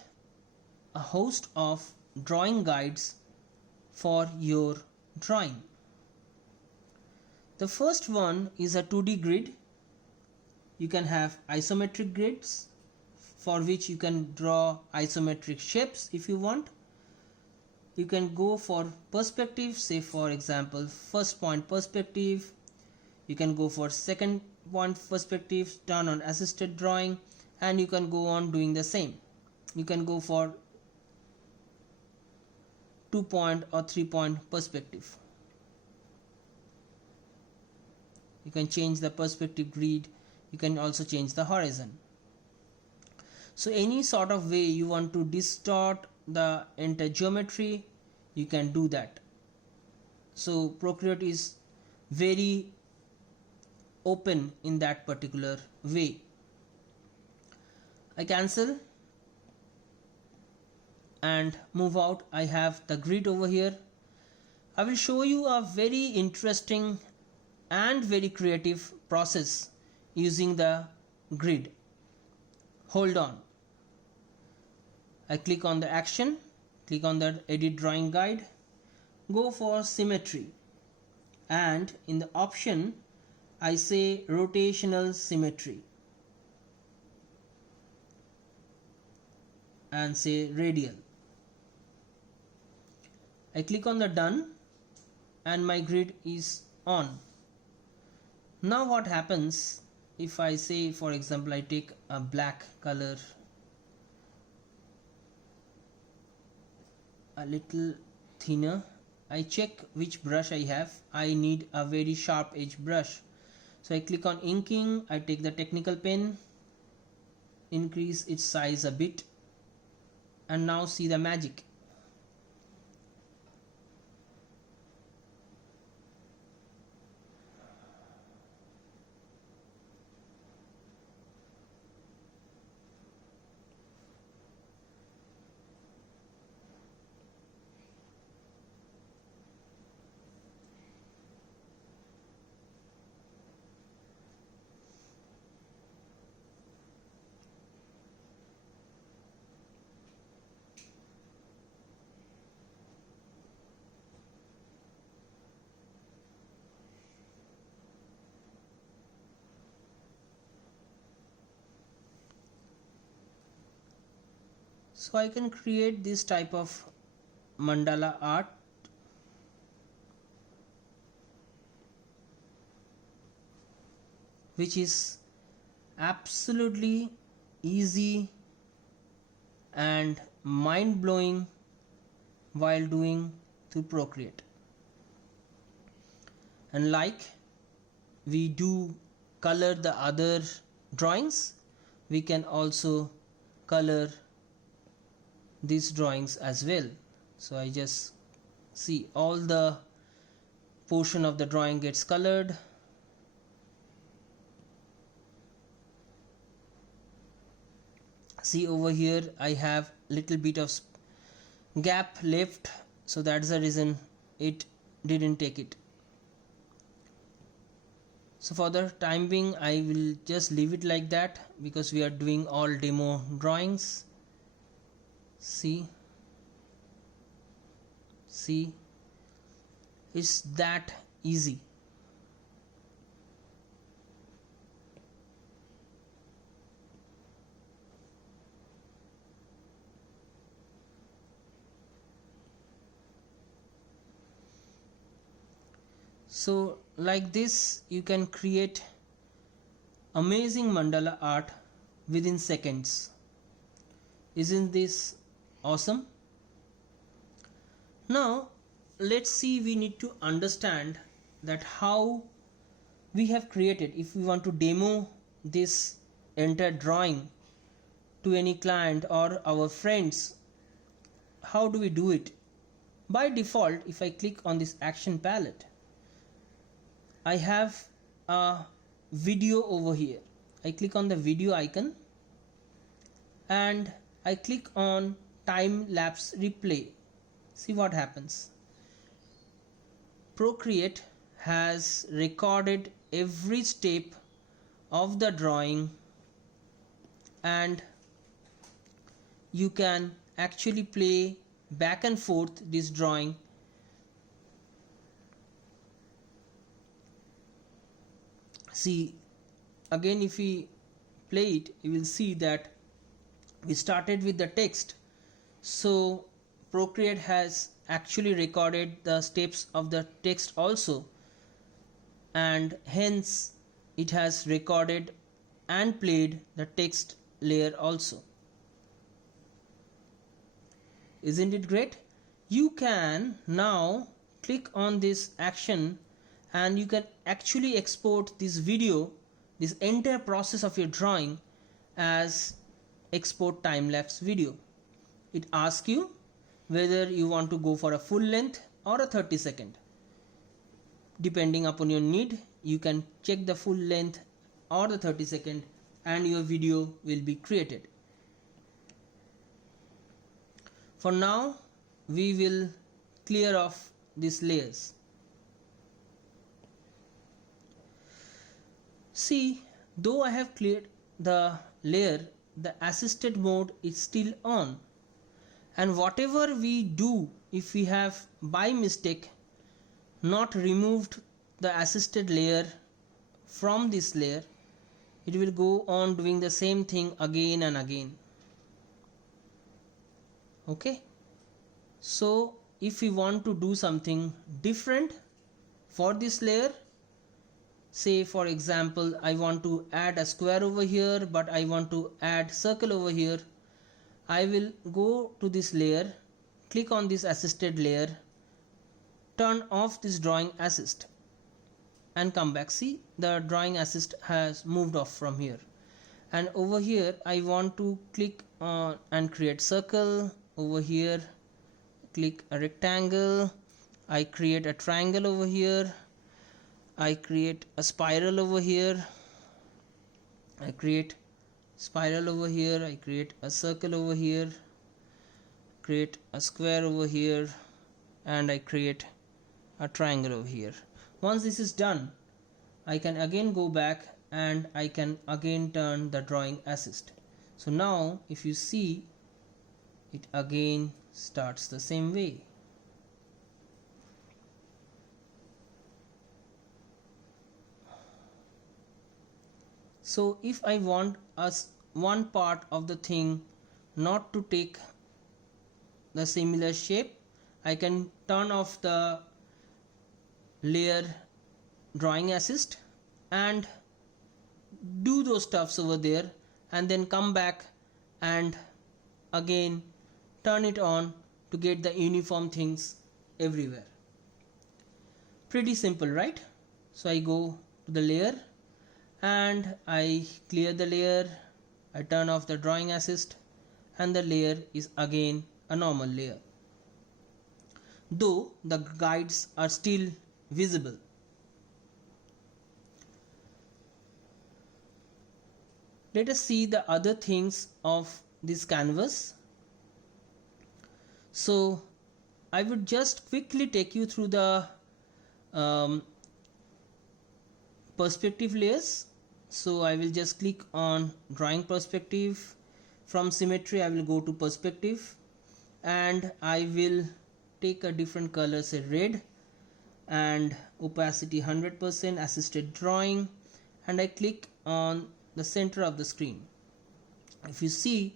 a host of drawing guides for your drawing. The first one is a 2D grid. You can have isometric grids, for which you can draw isometric shapes if you want. You can go for perspective, say for example first point perspective. You can go for second point perspective, turn on assisted drawing, and you can go on doing the same. You can go for 2-point or 3-point perspective. You can change the perspective grid You can also change the horizon. So any sort of way you want to distort the entire geometry, you can do that. So Procreate is very open in that particular way. I cancel and move out. I have the grid over here. I will show you a very interesting and very creative process using the grid. Hold on. I click on the action, click on the edit drawing guide, go for symmetry, and in the option I say rotational symmetry and say radial. I click on the done and my grid is on. Now what happens if I say, for example, I take a black color, a little thinner. I check which brush I have. I need a very sharp edge brush. So I click on inking, I take the technical pen, increase its size a bit, and now see the magic. So I can create this type of mandala art. Which is absolutely easy and mind-blowing while doing through Procreate. And like we do color the other drawings, we can also color these drawings as well. So I just see all the portion of the drawing gets colored. See over here I have little bit of gap left, so that's the reason it didn't take it. So for the time being I will just leave it like that because we are doing all demo drawings. See, it's that easy. So like this you can create amazing mandala art within seconds. Isn't this awesome? Now let's see, we need to understand that how we have created. If we want to demo this entire drawing to any client or our friends, how do we do it? By default, if I click on this action palette, I have a video over here. I click on the video icon and I click on time-lapse replay. See what happens. Procreate has recorded every step of the drawing and you can actually play back and forth this drawing. See, again if we play it, you will see that we started with the text. So Procreate has actually recorded the steps of the text also, and hence it has recorded and played the text layer also. Isn't it great? You can now click on this action and you can actually export this video this entire process of your drawing as export time-lapse video. It asks you whether you want to go for a full length or a 30-second. Depending upon your need, you can check the full length or the 30-second and your video will be created. For now, we will clear off these layers. See, though I have cleared the layer, the assisted mode is still on. And whatever we do, if we have by mistake not removed the assisted layer from this layer, it will go on doing the same thing again and again. Okay, so if we want to do something different for this layer, say for example I want to add a square over here, but I want to add circle over here, I will go to this layer, click on this assisted layer, turn off this drawing assist and come back. See, the drawing assist has moved off from here, and over here I want to click on and create circle. Over here click a rectangle, I create a triangle over here, I create a spiral over here, I create spiral over here, I create a circle over here, create a square over here, and I create a triangle over here. Once this is done, I can again go back and I can again turn the drawing assist. So now if you see, it again starts the same way. So if I want one part of the thing not to take the similar shape, I can turn off the layer drawing assist and do those stuffs over there, and then come back and again turn it on to get the uniform things everywhere. Pretty simple, right? So I go to the layer and I clear the layer, I turn off the drawing assist, and the layer is again a normal layer, though the guides are still visible. Let us see the other things of this canvas. So I would just quickly take you through the perspective layers. So I will just click on drawing perspective. From symmetry I will go to perspective, and I will take a different color, say red, and opacity 100%, assisted drawing, and I click on the center of the screen. If you see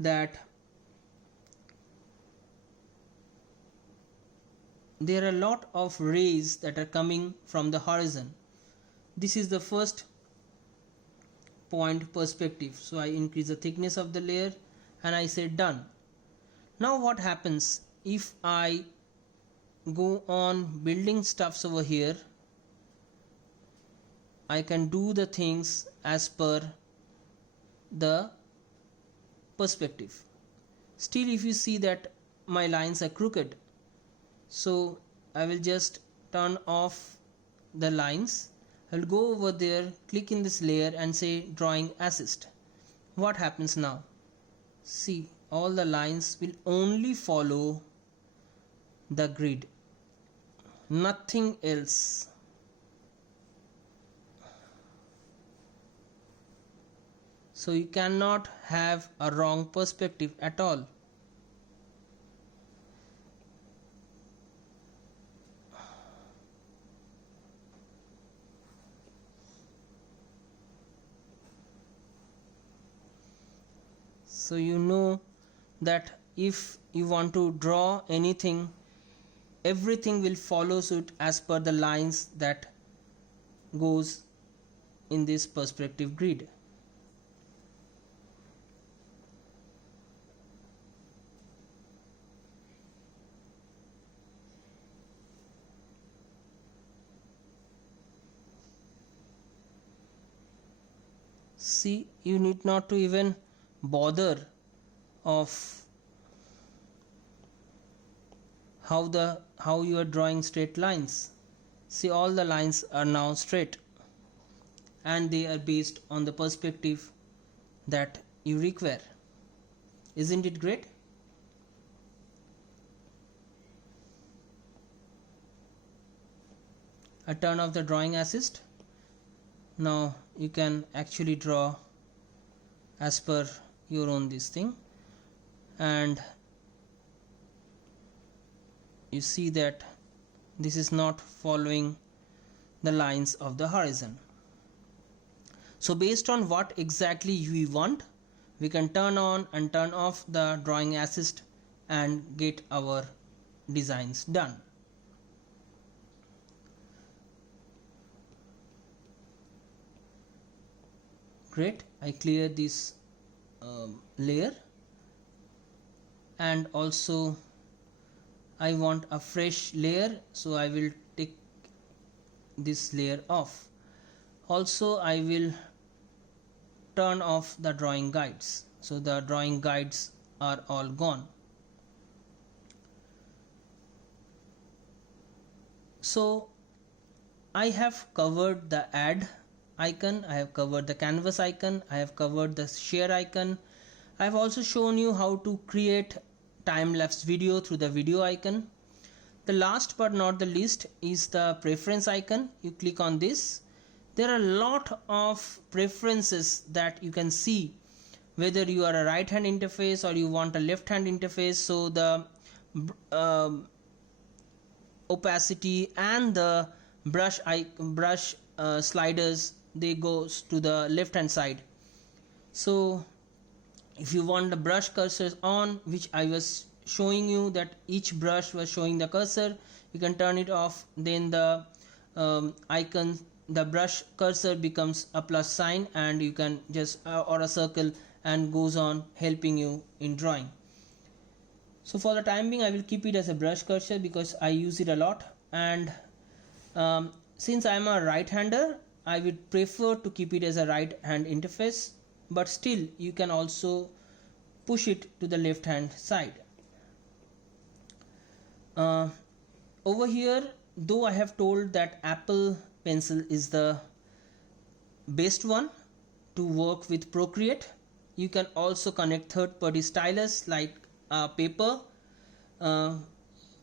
that there are a lot of rays that are coming from the horizon, this is the first point perspective. So I increase the thickness of the layer and I say done. Now what happens if I go on building stuffs over here? I can do the things as per the perspective. Still, if you see that my lines are crooked, so I will just turn off the lines. I'll go over there, click in this layer and say drawing assist. What happens now? See, all the lines will only follow the grid, nothing else. So you cannot have a wrong perspective at all. So you know that if you want to draw anything, everything will follow suit as per the lines that goes in this perspective grid. See, you need not to even bother of how you are drawing straight lines. See, all the lines are now straight and they are based on the perspective that you require. Isn't it great? I turn off the drawing assist. Now you can actually draw as per your own this thing, and you see that this is not following the lines of the horizon. So based on what exactly we want, we can turn on and turn off the drawing assist and get our designs done. Great, I clear this layer, and also I want a fresh layer, so I will take this layer off. Also I will turn off the drawing guides, so the drawing guides are all gone. So I have covered the add icon, I have covered the canvas icon, I have covered the share icon. I have also shown you how to create time-lapse video through the video icon. The last but not the least is the preference icon. You click on this. There are a lot of preferences that you can see, whether you are a right hand interface or you want a left hand interface. So the opacity and the brush sliders, they goes to the left hand side. So if you want the brush cursors on, which I was showing you that each brush was showing the cursor, you can turn it off. Then the icon, the brush cursor becomes a plus sign, and you can just or a circle, and goes on helping you in drawing. So for the time being I will keep it as a brush cursor because I use it a lot, and since I am a right hander, I would prefer to keep it as a right hand interface, but still you can also push it to the left hand side. Over here, though I have told that Apple Pencil is the best one to work with Procreate, you can also connect third-party stylus like Paper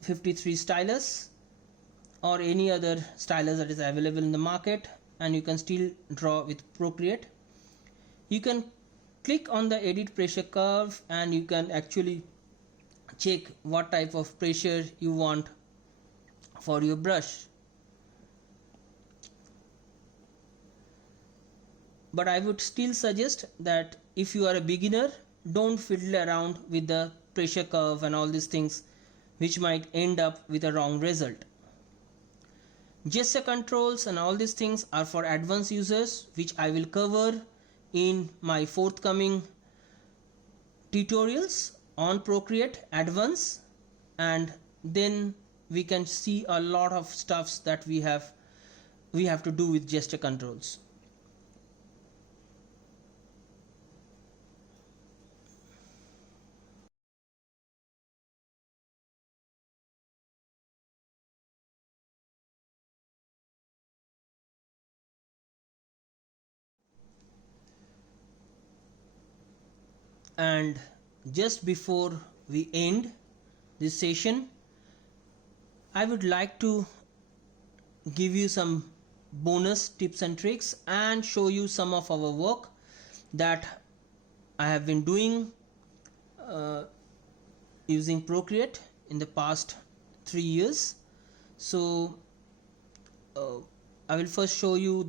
53 stylus or any other stylus that is available in the market, and you can still draw with Procreate. You can click on the edit pressure curve and you can actually check what type of pressure you want for your brush. But I would still suggest that if you are a beginner, don't fiddle around with the pressure curve and all these things, which might end up with a wrong result. Gesture controls and all these things are for advanced users, which I will cover in my forthcoming tutorials on Procreate Advanced, and then we can see a lot of stuffs that we have to do with gesture controls. And just before we end this session, I would like to give you some bonus tips and tricks and show you some of our work that I have been doing using Procreate in the past 3 years. So I will first show you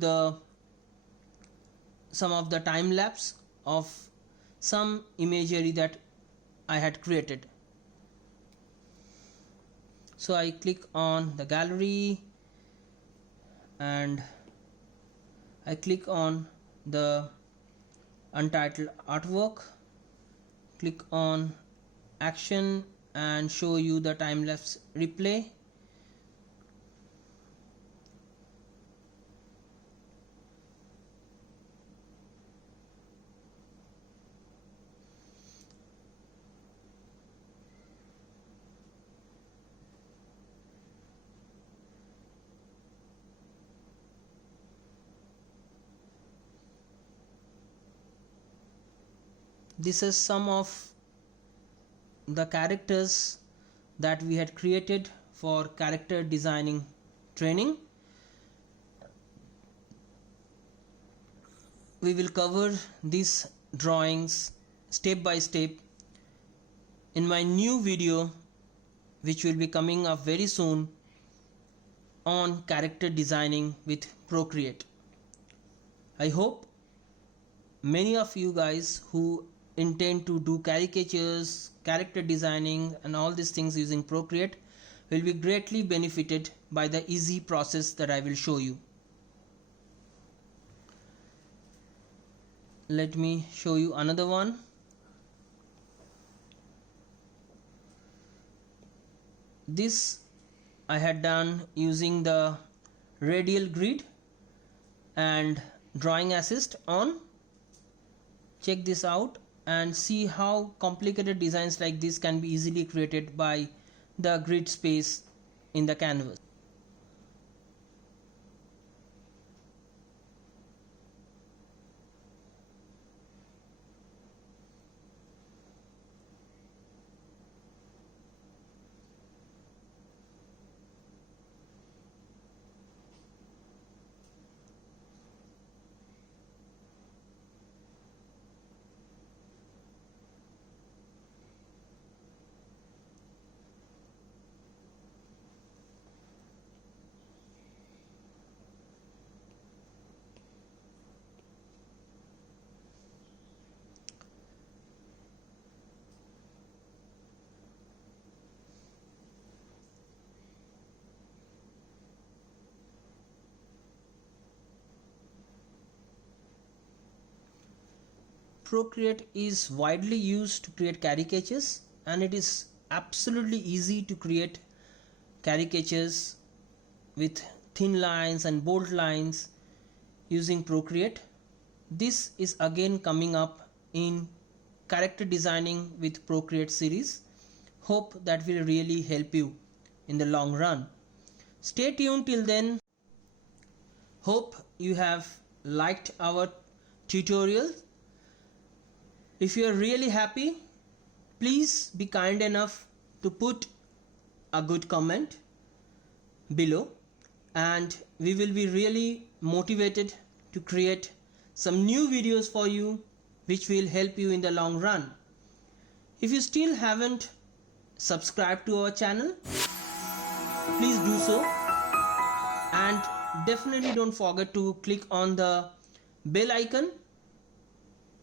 some of the time lapse of some imagery that I had created. So I click on the gallery and I click on the untitled artwork, click on action and show you the time lapse replay. this is some of the characters that we had created for character designing training. We will cover these drawings step by step in my new video, which will be coming up very soon on character designing with Procreate. I hope many of you guys who intend to do caricatures, character designing and all these things using Procreate will be greatly benefited by the easy process that I will show you. Let me show you another one. This I had done using the radial grid and drawing assist on. Check this out and see how complicated designs like this can be easily created by the grid space in the canvas. Procreate is widely used to create caricatures, and it is absolutely easy to create caricatures with thin lines and bold lines using Procreate. This is again coming up in character designing with Procreate series. Hope that will really help you in the long run. Stay tuned till then. Hope you have liked our tutorial. If you are really happy, please be kind enough to put a good comment below, and we will be really motivated to create some new videos for you which will help you in the long run. If you still haven't subscribed to our channel, please do so, and definitely don't forget to click on the bell icon,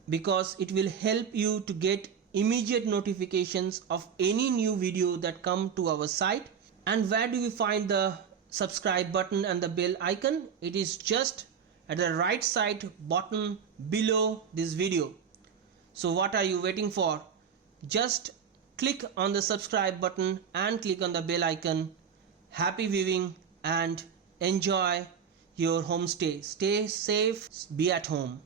because it will help you to get immediate notifications of any new video that come to our site. And where do you find the subscribe button and the bell icon? It is just at the right side bottom below this video. So what are you waiting for? Just click on the subscribe button and click on the bell icon. Happy viewing and enjoy your homestay. Stay safe, be at home.